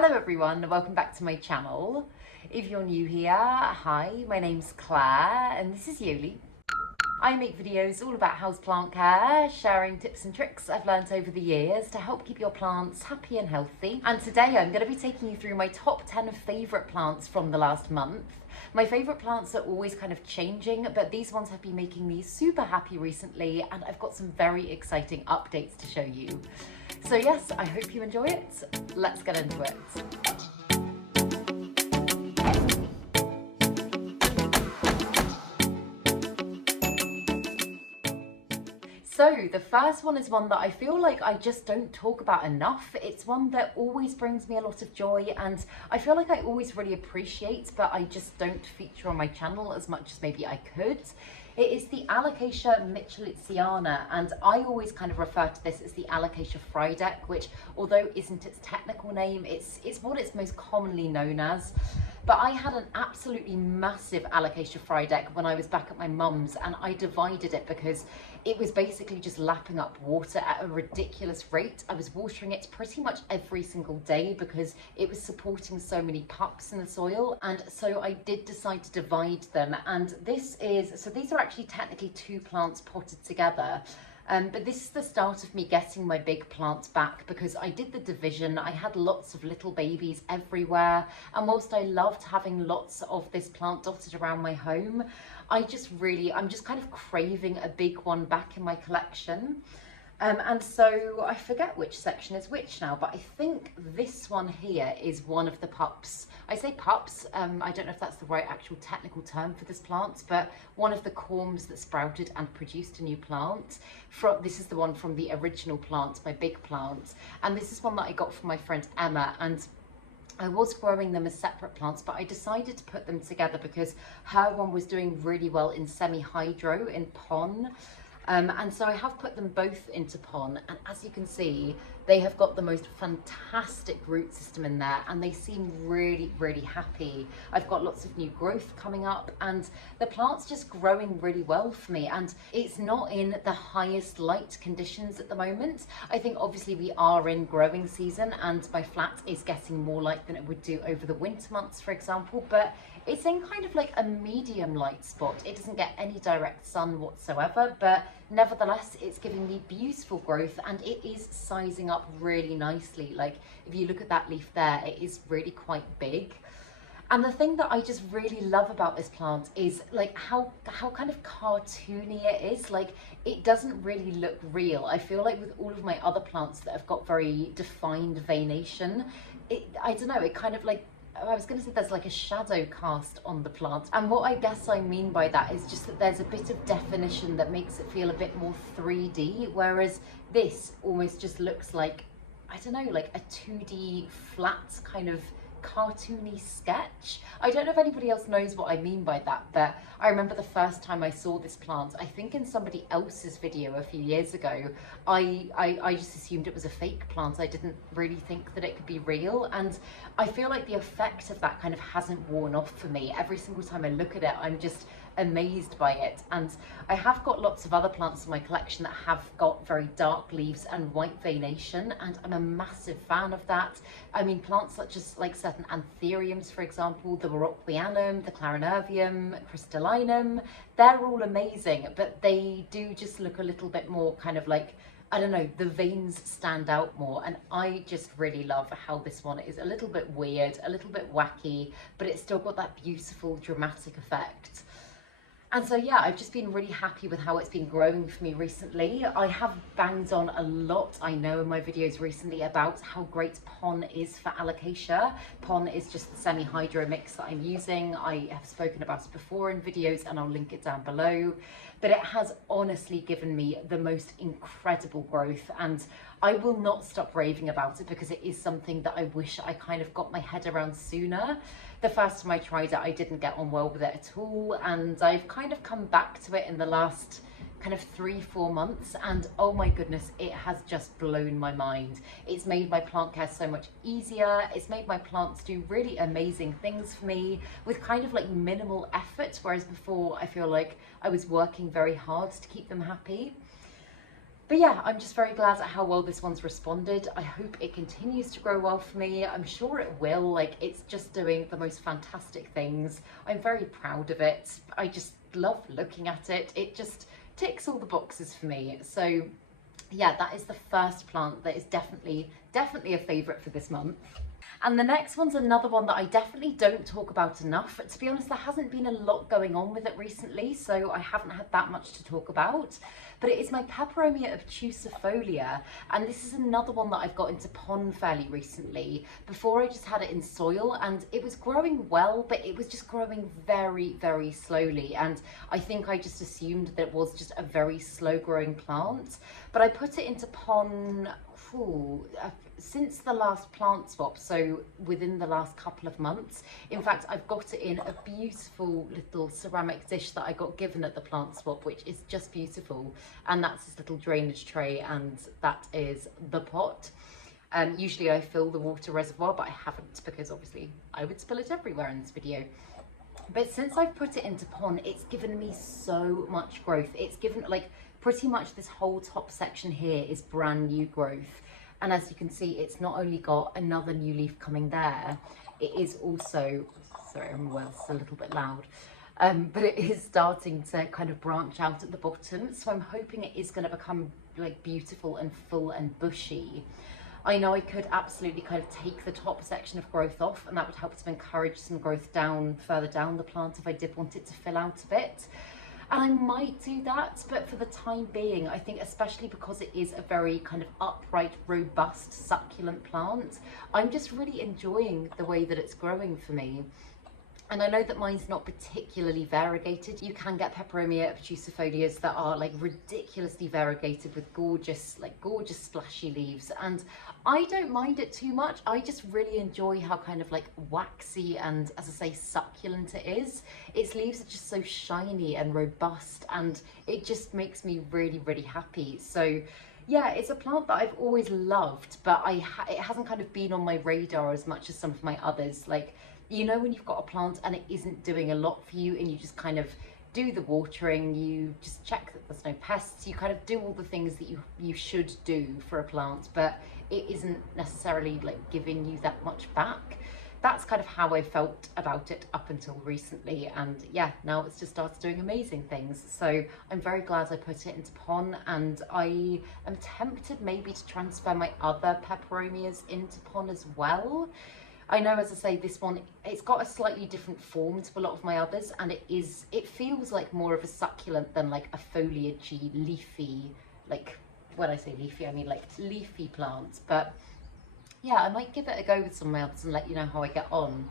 Hello everyone, welcome back to my channel. If you're new here, hi, my name's Claire and this is Yoli. I make videos all about houseplant care, sharing tips and tricks I've learned over the years to help keep your plants happy and healthy. And today I'm going to be taking you through my top 10 of favourite plants from the last month. My favourite plants are always kind of changing, but these ones have been making me super happy recently and I've got some very exciting updates to show you. So yes, I hope you enjoy it. Let's get into it. So the first one is one that I feel like I just don't talk about enough. It's one that always brings me a lot of joy and I feel like I always really appreciate, but I just don't feature on my channel as much as maybe I could. It is the Alocasia michelitziana, and I always kind of refer to this as the Alocasia Friedeck, which although isn't its technical name, it's what it's most commonly known as. But I had an absolutely massive Alocasia Friedeck when I was back at my mum's, and I divided it because it was basically just lapping up water at a ridiculous rate. I was watering it pretty much every single day because it was supporting so many pups in the soil, and so I did decide to divide them. And these are actually technically two plants potted together. But this is the start of me getting my big plants back because I did the division. I had lots of little babies everywhere, and whilst I loved having lots of this plant dotted around my home, I'm just kind of craving a big one back in my collection. And so I forget which section is which now, but I think this one here is one of the pups. I say pups, I don't know if that's the right actual technical term for this plant, but one of the corms that sprouted and produced a new plant. This is the one from the original plant, my big plant. And this is one that I got from my friend Emma, and I was growing them as separate plants, but I decided to put them together because her one was doing really well in semi-hydro in pon. And so I have put them both into pon, and as you can see, they have got the most fantastic root system in there and they seem really, really happy. I've got lots of new growth coming up and the plant's just growing really well for me, and it's not in the highest light conditions at the moment. I think obviously we are in growing season and my flat is getting more light than it would do over the winter months, for example, but it's in kind of like a medium light spot. It doesn't get any direct sun whatsoever, but nevertheless, it's giving me beautiful growth and it is sizing up really nicely. Like if you look at that leaf there, it is really quite big. And the thing that I just really love about this plant is like how kind of cartoony it is. Like it doesn't really look real. I feel like with all of my other plants that have got very defined veination, I don't know, it kind of like, I was going to say there's like a shadow cast on the plant, and what I guess I mean by that is just that there's a bit of definition that makes it feel a bit more 3D, whereas this almost just looks like, I don't know, like a 2D flat kind of cartoony sketch. I don't know if anybody else knows what I mean by that, but I remember the first time I saw this plant, I think in somebody else's video a few years ago, I just assumed it was a fake plant. I didn't really think that it could be real, and I feel like the effect of that kind of hasn't worn off for me. Every single time I look at it, I'm just amazed by it. And I have got lots of other plants in my collection that have got very dark leaves and white veination, and I'm a massive fan of that. I mean, plants such as like certain anthuriums, for example, the Warocqueanum, the Clarinervium, Crystallinum, they're all amazing, but they do just look a little bit more kind of like, I don't know, the veins stand out more, and I just really love how this one is a little bit weird, a little bit wacky, but it's still got that beautiful dramatic effect. And so yeah, I've just been really happy with how it's been growing for me recently. I have banged on a lot, I know, in my videos recently about how great pon is for Alocasia. Pon is just the semi-hydro mix that I'm using. I have spoken about it before in videos and I'll link it down below. But it has honestly given me the most incredible growth, and I will not stop raving about it because it is something that I wish I kind of got my head around sooner. The first time I tried it, I didn't get on well with it at all, and I've kind of come back to it in the last kind of 3-4 months, and oh my goodness, it has just blown my mind. It's made my plant care so much easier. It's made my plants do really amazing things for me with kind of like minimal effort, whereas before I feel like I was working very hard to keep them happy. But yeah, I'm just very glad at how well this one's responded. I hope it continues to grow well for me. I'm sure it will. Like, it's just doing the most fantastic things. I'm very proud of it. I just love looking at it. It just ticks all the boxes for me. So yeah, that is the first plant that is definitely a favourite for this month. And the next one's another one that I definitely don't talk about enough. To be honest, there hasn't been a lot going on with it recently, so I haven't had that much to talk about. But it is my Peperomia obtusifolia, and this is another one that I've got into pon fairly recently. Before, I just had it in soil, and it was growing well, but it was just growing very, very slowly. And I think I just assumed that it was just a very slow growing plant. But I put it into pon since the last plant swap, so within the last couple of months. In fact, I've got it in a beautiful little ceramic dish that I got given at the plant swap, which is just beautiful. And that's this little drainage tray, and that is the pot. Usually I fill the water reservoir, but I haven't, because obviously I would spill it everywhere in this video. But since I've put it into pon, it's given me so much growth. It's given, like, pretty much this whole top section here is brand new growth. And as you can see, it's not only got another new leaf coming there, it is also, sorry, well, it's a little bit loud, but it is starting to kind of branch out at the bottom. So I'm hoping it is going to become like beautiful and full and bushy. I know I could absolutely kind of take the top section of growth off, and that would help to encourage some growth down further down the plant if I did want it to fill out a bit. And I might do that, but for the time being, I think, especially because it is a very kind of upright, robust, succulent plant, I'm just really enjoying the way that it's growing for me. And I know that mine's not particularly variegated. You can get Peperomia obtusifolias that are like ridiculously variegated with gorgeous splashy leaves. And I don't mind it too much. I just really enjoy how kind of like waxy and, as I say, succulent it is. Its leaves are just so shiny and robust, and it just makes me really, really happy. So yeah, it's a plant that I've always loved, but it hasn't kind of been on my radar as much as some of my others. Like, you know, when you've got a plant and it isn't doing a lot for you, and you just kind of do the watering, you just check that there's no pests, you kind of do all the things that you should do for a plant, but it isn't necessarily like giving you that much back. That's kind of how I felt about it up until recently, and yeah, now it's just started doing amazing things. So I'm very glad I put it into pon, and I am tempted maybe to transfer my other peperomias into pon as well. I know, as I say, this one, it's got a slightly different form to a lot of my others, and it feels like more of a succulent than like a foliagey, leafy, like, when I say leafy, I mean like leafy plants. But yeah, I might give it a go with some of my others and let you know how I get on.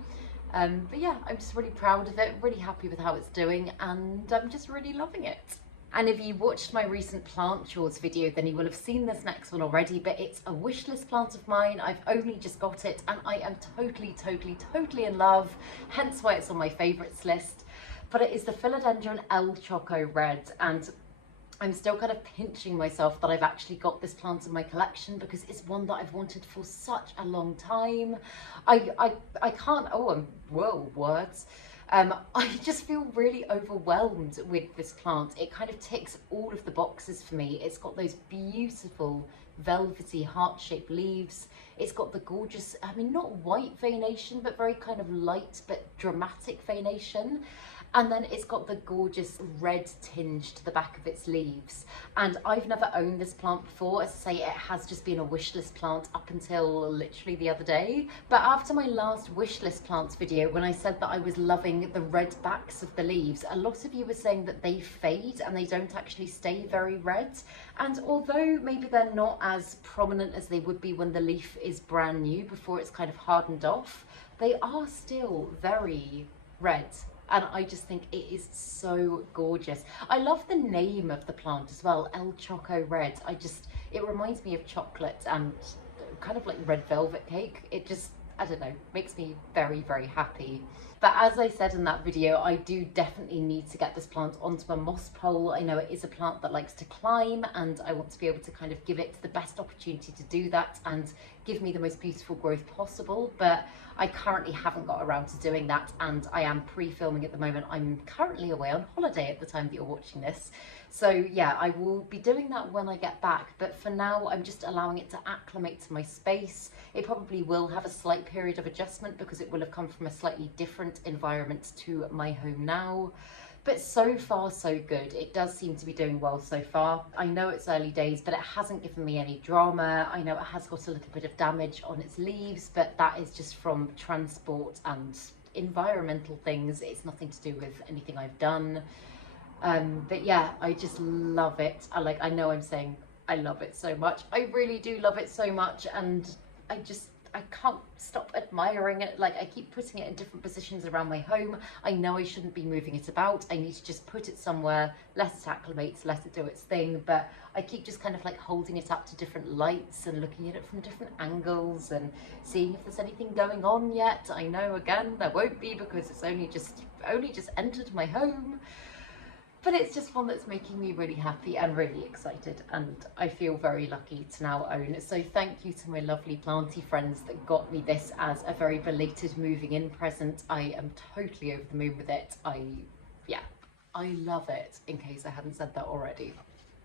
But yeah, I'm just really proud of it, really happy with how it's doing, and I'm just really loving it. And if you watched my recent plant chores video, then you will have seen this next one already, but it's a wish list plant of mine. I've only just got it, and I am totally in love, hence why it's on my favourites list. But it is the Philodendron El Choco Red, and I'm still kind of pinching myself that I've actually got this plant in my collection, because it's one that I've wanted for such a long time. I can't, whoa, words. I just feel really overwhelmed with this plant. It kind of ticks all of the boxes for me. It's got those beautiful velvety heart-shaped leaves. It's got the gorgeous, I mean, not white veination, but very kind of light but dramatic veination. And then it's got the gorgeous red tinge to the back of its leaves. And I've never owned this plant before. As I say, it has just been a wish list plant up until literally the other day. But after my last wish list plants video, when I said that I was loving the red backs of the leaves, a lot of you were saying that they fade and they don't actually stay very red. And although maybe they're not as prominent as they would be when the leaf is brand new, before it's kind of hardened off, they are still very red. And I just think it is so gorgeous. I love the name of the plant as well, El Choco Red. It reminds me of chocolate and kind of like red velvet cake. I don't know, makes me very, very happy. But as I said in that video, I do definitely need to get this plant onto a moss pole. I know it is a plant that likes to climb, and I want to be able to kind of give it the best opportunity to do that and give me the most beautiful growth possible. But I currently haven't got around to doing that, and I am pre-filming at the moment. I'm currently away on holiday at the time that you're watching this. So yeah, I will be doing that when I get back, but for now I'm just allowing it to acclimate to my space. It probably will have a slight period of adjustment because it will have come from a slightly different environment to my home now. But so far so good. It does seem to be doing well so far. I know it's early days, but it hasn't given me any drama. I know it has got a little bit of damage on its leaves, but that is just from transport and environmental things. It's nothing to do with anything I've done. But yeah, I just love it. I know I'm saying I love it so much. I really do love it so much, and I can't stop admiring it. Like, I keep putting it in different positions around my home. I know I shouldn't be moving it about. I need to just put it somewhere, let it acclimate, let it do its thing. But I keep just kind of like holding it up to different lights and looking at it from different angles and seeing if there's anything going on yet. I know, again, there won't be because it's only just entered my home. But it's just one that's making me really happy and really excited, and I feel very lucky to now own. So thank you to my lovely planty friends that got me this as a very belated moving in present. I am totally over the moon with it. I love it, in case I hadn't said that already.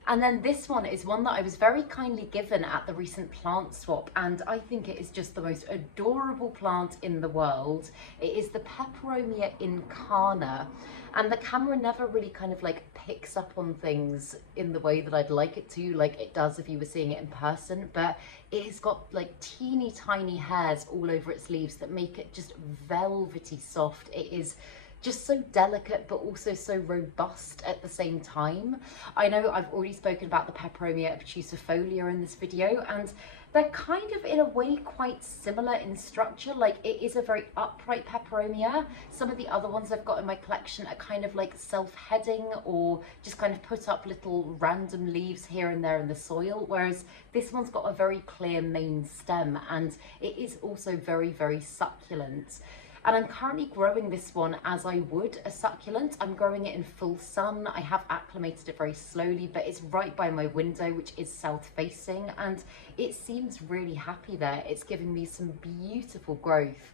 And then this one is one that I was very kindly given at the recent plant swap, and I think it is just the most adorable plant in the world. It is the Peperomia incana, and the camera never really kind of like picks up on things in the way that I'd like it to, like it does if you were seeing it in person, but it has got like teeny tiny hairs all over its leaves that make it just velvety soft. It is just so delicate but also so robust at the same time. I know I've already spoken about the Peperomia obtusifolia in this video, and they're kind of in a way quite similar in structure. Like, it is a very upright Peperomia. Some of the other ones I've got in my collection are kind of like self-heading or just kind of put up little random leaves here and there in the soil, whereas this one's got a very clear main stem, and it is also very, very succulent. And I'm currently growing this one as I would a succulent. I'm growing it in full sun. I have acclimated it very slowly, but it's right by my window, which is south facing, and it seems really happy there. It's giving me some beautiful growth.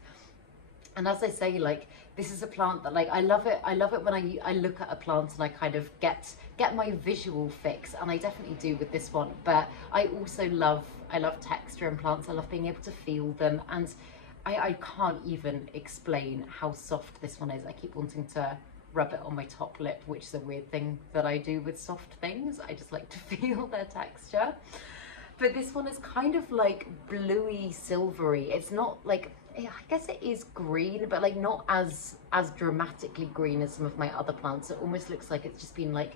And as I say, like, this is a plant that, like, I love it. I love it when I look at a plant and I kind of get my visual fix, and I definitely do with this one. But I also I love texture in plants. I love being able to feel them, and I can't even explain how soft this one is. I keep wanting to rub it on my top lip, which is a weird thing that I do with soft things. I just like to feel their texture. But this one is kind of like bluey silvery. It's not like, I guess it is green, but like not as dramatically green as some of my other plants. It almost looks like it's just been like,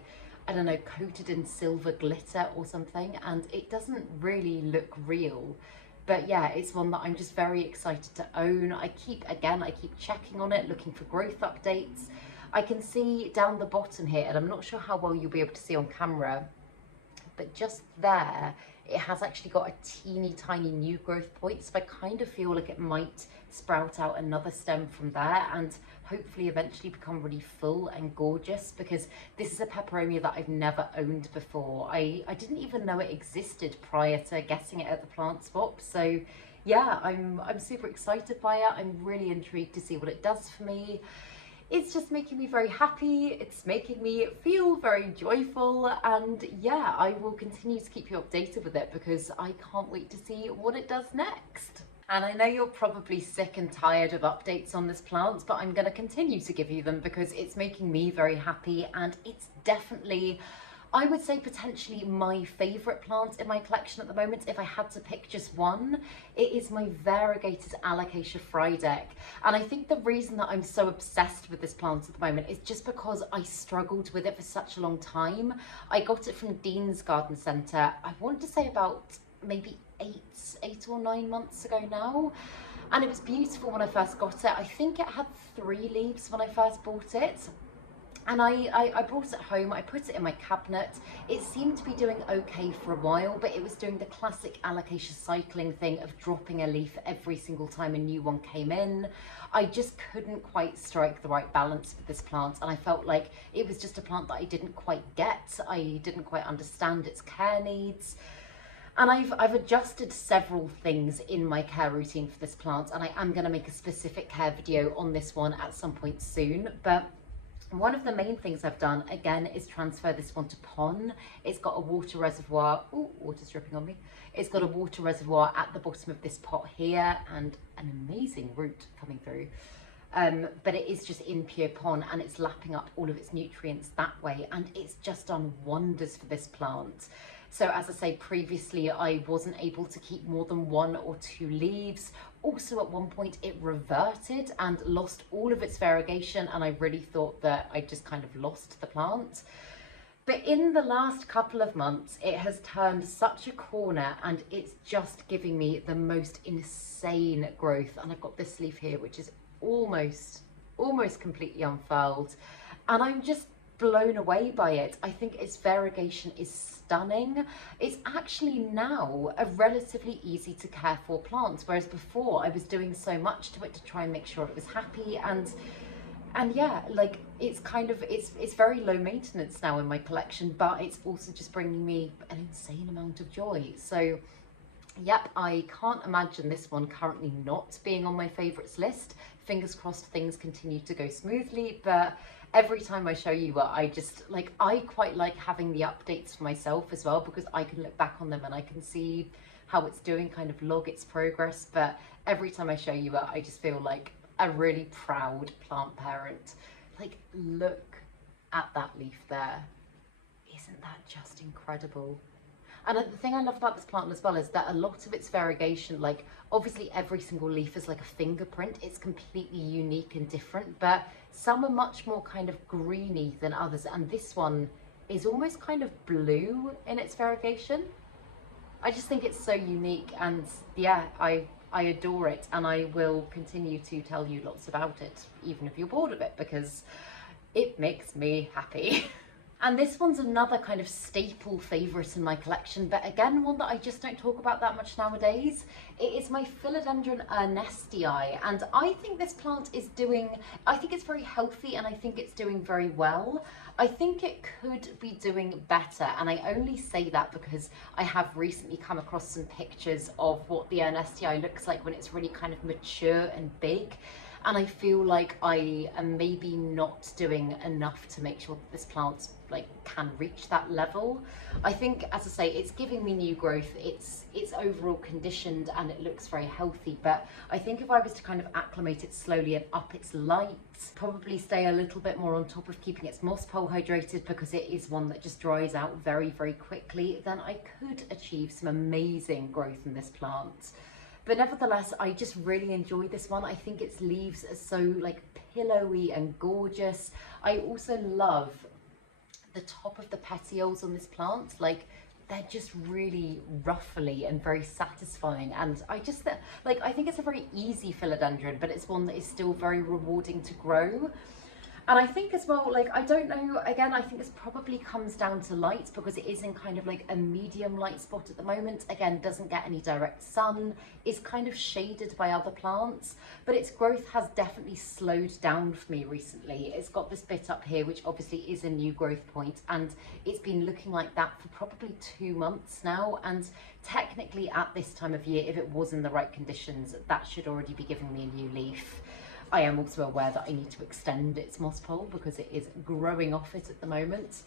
I don't know, coated in silver glitter or something, and it doesn't really look real. But yeah, it's one that I'm just very excited to own. I keep checking on it, looking for growth updates. I can see down the bottom here, and I'm not sure how well you'll be able to see on camera, but just there, it has actually got a teeny tiny new growth point. So I kind of feel like it might sprout out another stem from there and hopefully eventually become really full and gorgeous, because this is a Peperomia that I've never owned before. I didn't even know it existed prior to getting it at the plant swap. So yeah, I'm super excited by it. I'm really intrigued to see what it does for me. It's just making me very happy. It's making me feel very joyful, and yeah, I will continue to keep you updated with it because I can't wait to see what it does next. And I know you're probably sick and tired of updates on this plant, but I'm going to continue to give you them because it's making me very happy, and it's definitely, I would say, potentially my favourite plant in my collection at the moment. If I had to pick just one, it is my variegated Alocasia Frydek. And I think the reason that I'm so obsessed with this plant at the moment is just because I struggled with it for such a long time. I got it from Dean's Garden Centre, I want to say about maybe eight or 9 months ago now, and it was beautiful when I first got it. I think it had 3 leaves when I first bought it, And I brought it home, I put it in my cabinet. It seemed to be doing okay for a while, but it was doing the classic alocasia cycling thing of dropping a leaf every single time a new one came in. I just couldn't quite strike the right balance with this plant, and I felt like it was just a plant that I didn't quite get. I didn't quite understand its care needs. And I've adjusted several things in my care routine for this plant, and I am going to make a specific care video on this one at some point soon. But one of the main things I've done, again, is transfer this one to pon. It's got a water reservoir. Oh, water's dripping on me. It's got a water reservoir at the bottom of this pot here and an amazing root coming through. But it is just in pure pon, and it's lapping up all of its nutrients that way, and it's just done wonders for this plant. So as I say, previously I wasn't able to keep more than 1 or 2 leaves. Also at one point it reverted and lost all of its variegation, and I really thought that I just kind of lost the plant. But in the last couple of months, it has turned such a corner, and it's just giving me the most insane growth. And I've got this leaf here, which is almost completely unfurled, and I'm just blown away by it. I think its variegation is stunning. It's actually now a relatively easy to care for plant, whereas before I was doing so much to it to try and make sure it was happy, and yeah, like it's kind of, it's very low maintenance now in my collection, but it's also just bringing me an insane amount of joy. So yep, I can't imagine this one currently not being on my favourites list. Fingers crossed things continue to go smoothly, but every time I show you what, I just like, I quite like having the updates for myself as well, because I can look back on them and I can see how it's doing, kind of log its progress. But every time I show you what, I just feel like a really proud plant parent. Like, look at that leaf there. Isn't that just incredible? And the thing I love about this plant as well is that a lot of its variegation, like obviously every single leaf is like a fingerprint. It's completely unique and different, but some are much more kind of greeny than others. And this one is almost kind of blue in its variegation. I just think it's so unique, and yeah, I adore it, and I will continue to tell you lots about it, even if you're bored of it, because it makes me happy. And this one's another kind of staple favourite in my collection, but again, one that I just don't talk about that much nowadays. It is my Philodendron ernestii, and I think this plant is doing, I think it's very healthy, and I think it's doing very well. I think it could be doing better, and I only say that because I have recently come across some pictures of what the ernestii looks like when it's really kind of mature and big. And I feel like I am maybe not doing enough to make sure that this plant like can reach that level. I think, as I say, it's giving me new growth, it's overall conditioned, and it looks very healthy. But I think if I was to kind of acclimate it slowly and up its light, probably stay a little bit more on top of keeping its moss pole hydrated, because it is one that just dries out very, very quickly, then I could achieve some amazing growth in this plant. But nevertheless, I just really enjoy this one. I think its leaves are so like pillowy and gorgeous. I also love the top of the petioles on this plant. Like, they're just really ruffly and very satisfying. And I just like, I think it's a very easy philodendron, but it's one that is still very rewarding to grow. And I think as well, like, I don't know, again, I think this probably comes down to light, because it is in kind of like a medium light spot at the moment. Again, doesn't get any direct sun, is kind of shaded by other plants, but its growth has definitely slowed down for me recently. It's got this bit up here, which obviously is a new growth point, and it's been looking like that for probably 2 months now. And technically at this time of year, if it was in the right conditions, that should already be giving me a new leaf. I am also aware that I need to extend its moss pole because it is growing off it at the moment.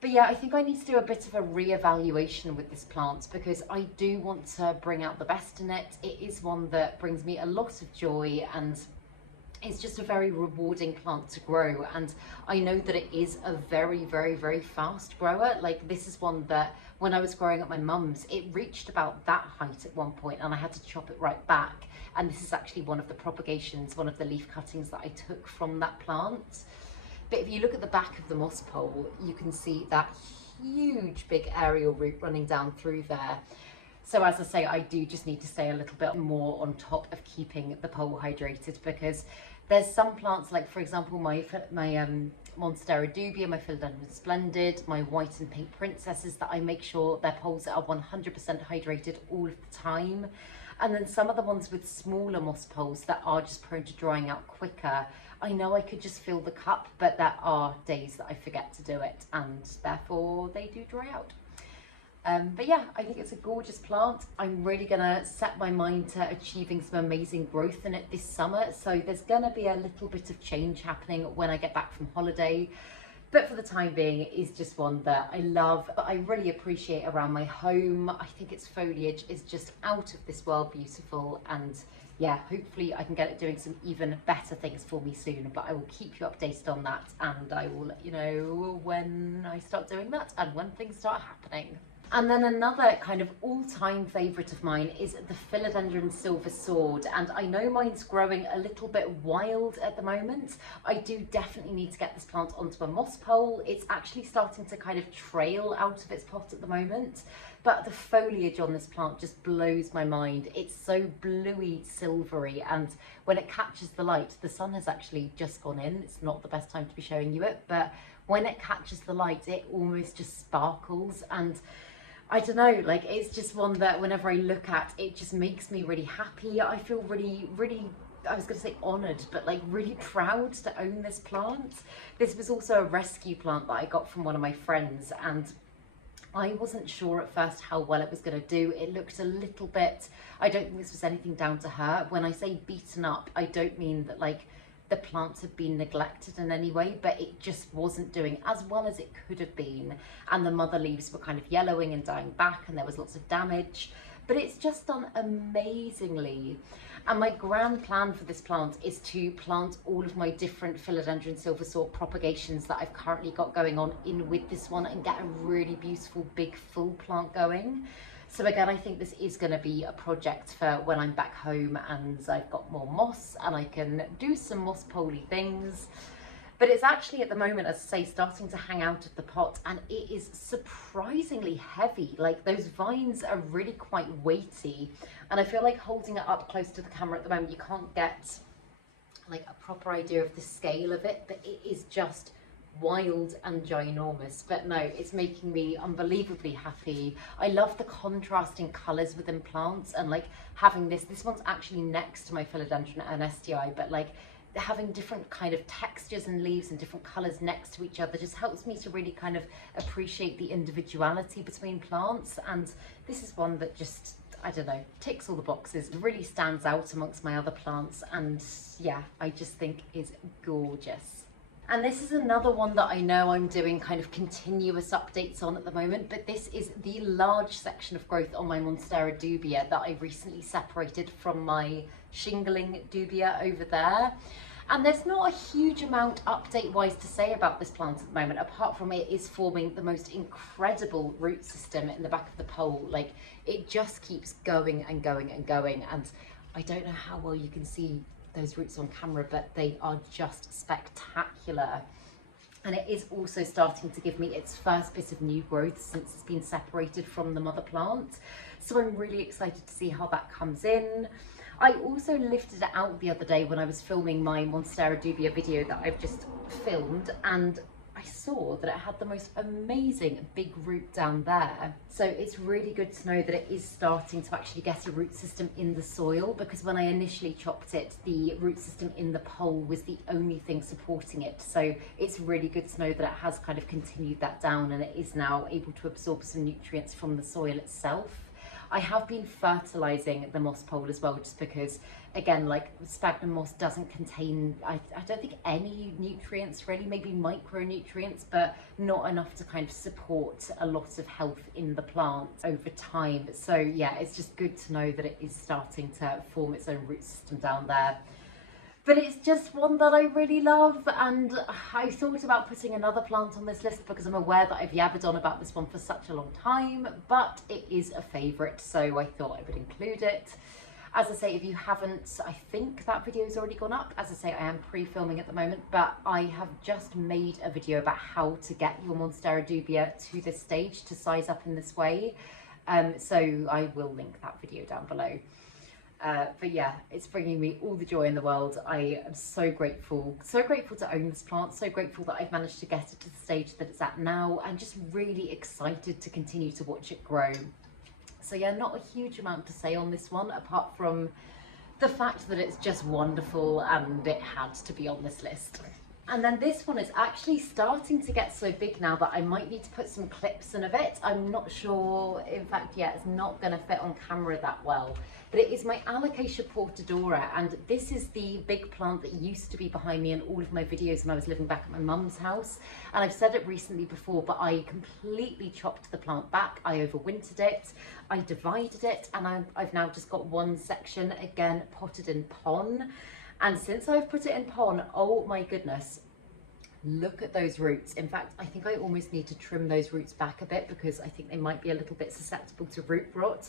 But yeah, I think I need to do a bit of a re-evaluation with this plant, because I do want to bring out the best in it. It is one that brings me a lot of joy, and it's just a very rewarding plant to grow. And I know that it is a very, very, very fast grower. Like, this is one that when I was growing at my mum's, it reached about that height at one point, and I had to chop it right back. And this is actually one of the propagations, one of the leaf cuttings that I took from that plant. But if you look at the back of the moss pole, you can see that huge big aerial root running down through there. So as I say, I do just need to stay a little bit more on top of keeping the pole hydrated, because there's some plants, like for example my Monstera Dubia, my Philodendron Splendid, my white and pink princesses that I make sure their poles are 100% hydrated all of the time. And then some of the ones with smaller moss poles that are just prone to drying out quicker. I know I could just fill the cup, but there are days that I forget to do it and therefore they do dry out. But yeah, I think it's a gorgeous plant. I'm really gonna set my mind to achieving some amazing growth in it this summer. So there's gonna be a little bit of change happening when I get back from holiday. But for the time being, it is just one that I love, but I really appreciate around my home. I think its foliage is just out of this world beautiful, and yeah, hopefully I can get it doing some even better things for me soon, but I will keep you updated on that, and I will let you know when I start doing that and when things start happening. And then another kind of all-time favourite of mine is the Philodendron Silver Sword, and I know mine's growing a little bit wild at the moment. I do definitely need to get this plant onto a moss pole. It's actually starting to kind of trail out of its pot at the moment, but the foliage on this plant just blows my mind. It's so bluey silvery, and when it catches the light, the sun has actually just gone in. It's not the best time to be showing you it, but when it catches the light, it almost just sparkles, and I don't know, like, it's just one that whenever I look at, it just makes me really happy. I feel really, I was going to say honoured, but like really proud to own this plant. This was also a rescue plant that I got from one of my friends, and I wasn't sure at first how well it was going to do. It looked a little bit, I don't think this was anything down to her. When I say beaten up, I don't mean that like the plants had been neglected in any way, but it just wasn't doing as well as it could have been, and the mother leaves were kind of yellowing and dying back, and there was lots of damage, but it's just done amazingly. And my grand plan for this plant is to plant all of my different Philodendron Silver Sword propagations that I've currently got going on in with this one and get a really beautiful big full plant going. So again, I think this is going to be a project for when I'm back home and I've got more moss and I can do some moss poley things. But it's actually at the moment, as I say, starting to hang out of the pot, and it is surprisingly heavy. Like, those vines are really quite weighty, and I feel like holding it up close to the camera at the moment, you can't get like a proper idea of the scale of it, but it is just wild and ginormous. But no, it's making me unbelievably happy. I love the contrasting colours within plants, and like having this one's actually next to my Philodendron Ernesti, but like having different kind of textures and leaves and different colours next to each other just helps me to really kind of appreciate the individuality between plants. And this is one that just, I don't know, ticks all the boxes, really stands out amongst my other plants, and yeah, I just think is gorgeous. And this is another one that I know I'm doing kind of continuous updates on at the moment, but this is the large section of growth on my Monstera Dubia that I recently separated from my shingling Dubia over there. And there's not a huge amount update-wise to say about this plant at the moment, apart from it is forming the most incredible root system in the back of the pole. Like, it just keeps going and going and going, and I don't know how well you can see those roots on camera, but they are just spectacular. And it is also starting to give me its first bit of new growth since it's been separated from the mother plant. So I'm really excited to see how that comes in. I also lifted it out the other day when I was filming my Monstera Dubia video that I've just filmed, and I saw that it had the most amazing big root down there. So it's really good to know that it is starting to actually get a root system in the soil, because when I initially chopped it, the root system in the pole was the only thing supporting it. So it's really good to know that it has kind of continued that down, and it is now able to absorb some nutrients from the soil itself. I have been fertilising the moss pole as well, just because, again, like sphagnum moss doesn't contain, I don't think any nutrients really, maybe micronutrients, but not enough to kind of support a lot of health in the plant over time. So yeah, it's just good to know that it is starting to form its own root system down there. But it's just one that I really love, and I thought about putting another plant on this list because I'm aware that I've yabbered on about this one for such a long time, but it is a favourite, so I thought I would include it. As I say, if you haven't, I think that video has already gone up. As I say, I am pre-filming at the moment, but I have just made a video about how to get your Monstera Dubia to this stage, to size up in this way. So I will link that video down below. But yeah, it's bringing me all the joy in the world. I am so grateful to own this plant, so grateful that I've managed to get it to the stage that it's at now, and just really excited to continue to watch it grow. So yeah, not a huge amount to say on this one, apart from the fact that it's just wonderful and it had to be on this list. And then this one is actually starting to get so big now that I might need to put some clips in of it. I'm not sure, in fact, yeah, it's not gonna fit on camera that well. But it is my Alocasia portadora, and this is the big plant that used to be behind me in all of my videos when I was living back at my mum's house. And I've said it recently before, but I completely chopped the plant back. I overwintered it, I divided it, and I've now just got one section, again, potted in pon. And since I've put it in pon, oh my goodness, look at those roots. In fact, I think I almost need to trim those roots back a bit because I think they might be a little bit susceptible to root rot.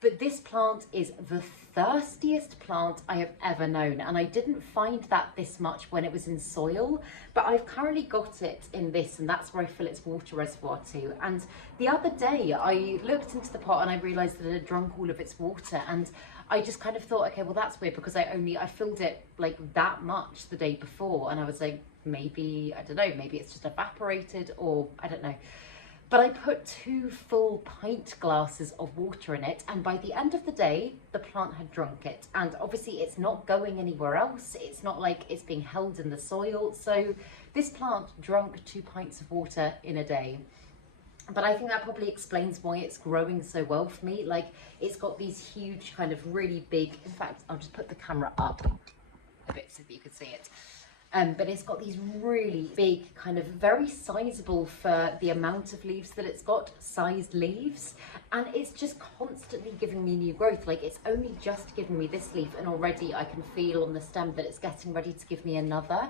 But this plant is the thirstiest plant I have ever known, and I didn't find that this much when it was in soil, but I've currently got it in this, and that's where I fill its water reservoir to. And the other day I looked into the pot and I realised that it had drunk all of its water, and I just kind of thought, okay, well that's weird because I filled it like that much the day before, and I was like, maybe, I don't know, maybe it's just evaporated, or I don't know. But I put 2 full pint glasses of water in it, and by the end of the day, the plant had drunk it. And obviously it's not going anywhere else. It's not like it's being held in the soil. So this plant drunk 2 pints of water in a day. But I think that probably explains why it's growing so well for me. Like, it's got these huge kind of really big, in fact, I'll just put the camera up a bit so that you can see it. But it's got these really big, kind of very sizable for the amount of leaves that it's got, sized leaves. And it's just constantly giving me new growth. Like, it's only just given me this leaf, and already I can feel on the stem that it's getting ready to give me another.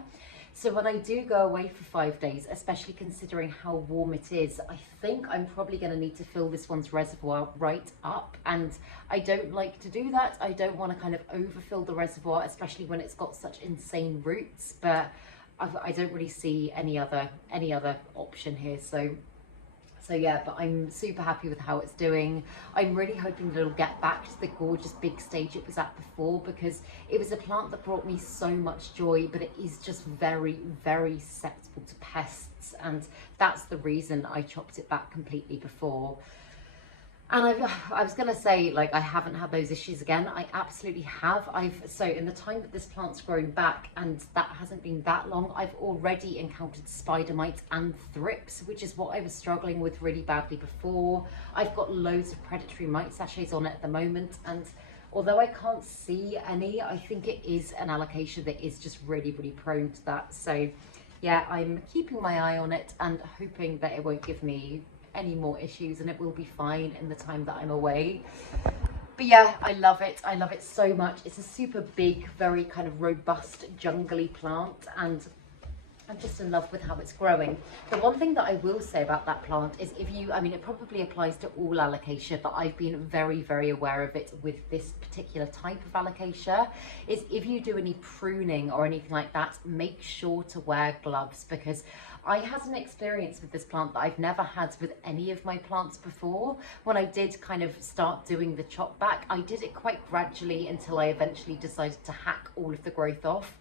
So when I do go away for 5 days, especially considering how warm it is, I think I'm probably going to need to fill this one's reservoir right up. And I don't like to do that. I don't want to kind of overfill the reservoir, especially when it's got such insane roots. But I don't really see any other option here. So yeah, but I'm super happy with how it's doing. I'm really hoping that it'll get back to the gorgeous big stage it was at before, because it was a plant that brought me so much joy, but it is just very, very susceptible to pests. And that's the reason I chopped it back completely before. And I was gonna say, like, I haven't had those issues again. I absolutely have. So in the time that this plant's grown back, and that hasn't been that long, I've already encountered spider mites and thrips, which is what I was struggling with really badly before. I've got loads of predatory mite sachets on it at the moment, and although I can't see any, I think it is an Alocasia that is just really, really prone to that. So yeah, I'm keeping my eye on it and hoping that it won't give me any more issues, and it will be fine in the time that I'm away. But yeah, I love it so much. It's a super big, very kind of robust jungly plant, and I'm just in love with how it's growing. The one thing that I will say about that plant is I mean, it probably applies to all Alocasia, but I've been very, very aware of it with this particular type of Alocasia, is if you do any pruning or anything like that, make sure to wear gloves, because I had an experience with this plant that I've never had with any of my plants before. When I did kind of start doing the chop back, I did it quite gradually until I eventually decided to hack all of the growth off.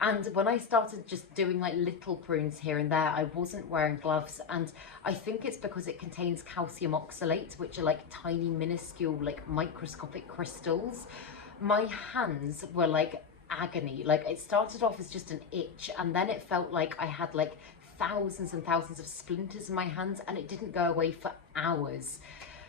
And when I started just doing like little prunes here and there, I wasn't wearing gloves. And I think it's because it contains calcium oxalate, which are like tiny, minuscule, like microscopic crystals. My hands were like agony. Like, it started off as just an itch, and then it felt like I had like thousands and thousands of splinters in my hands, and it didn't go away for hours.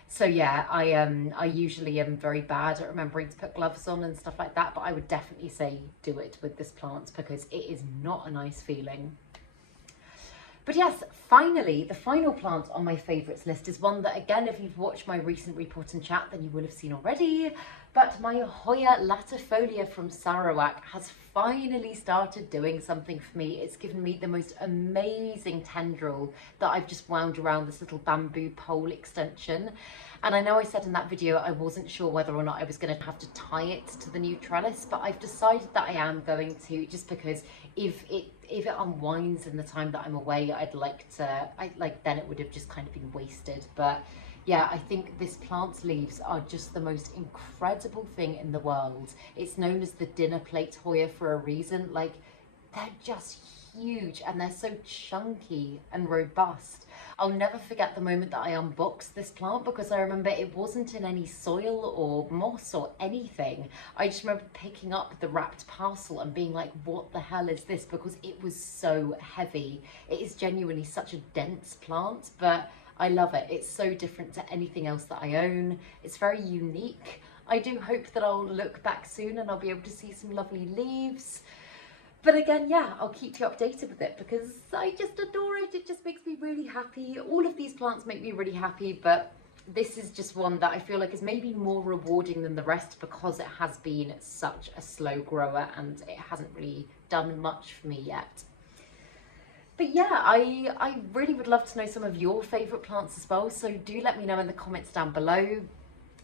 So yeah, I usually am very bad at remembering to put gloves on and stuff like that, but I would definitely say do it with this plant because it is not a nice feeling. But yes, finally, the final plant on my favourites list is one that, again, if you've watched my recent report and chat, then you will have seen already. But my Hoya latifolia from Sarawak has finally started doing something for me. It's given me the most amazing tendril that I've just wound around this little bamboo pole extension. And I know I said in that video I wasn't sure whether or not I was going to have to tie it to the new trellis, but I've decided that I am going to, just because if it unwinds in the time that I'm away, then it would have just kind of been wasted. But Yeah, I think this plant's leaves are just the most incredible thing in the world. It's known as the dinner plate Hoya for a reason. Like, they're just huge and they're so chunky and robust. I'll never forget the moment that I unboxed this plant, because I remember it wasn't in any soil or moss or anything. I just remember picking up the wrapped parcel and being like, what the hell is this? Because it was so heavy. It is genuinely such a dense plant, but I love it. It's so different to anything else that I own. It's very unique. I do hope that I'll look back soon and I'll be able to see some lovely leaves. But again, yeah, I'll keep you updated with it because I just adore it. It just makes me really happy. All of these plants make me really happy, but this is just one that I feel like is maybe more rewarding than the rest because it has been such a slow grower and it hasn't really done much for me yet. But yeah, I really would love to know some of your favourite plants as well, so do let me know in the comments down below.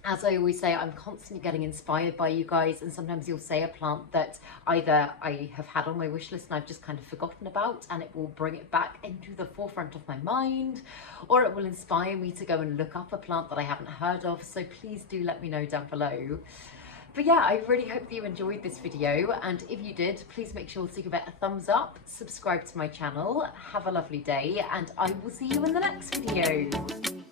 As I always say, I'm constantly getting inspired by you guys, and sometimes you'll say a plant that either I have had on my wish list and I've just kind of forgotten about, and it will bring it back into the forefront of my mind, or it will inspire me to go and look up a plant that I haven't heard of, so please do let me know down below. But yeah, I really hope that you enjoyed this video, and if you did, please make sure to give it a thumbs up, subscribe to my channel, have a lovely day, and I will see you in the next video.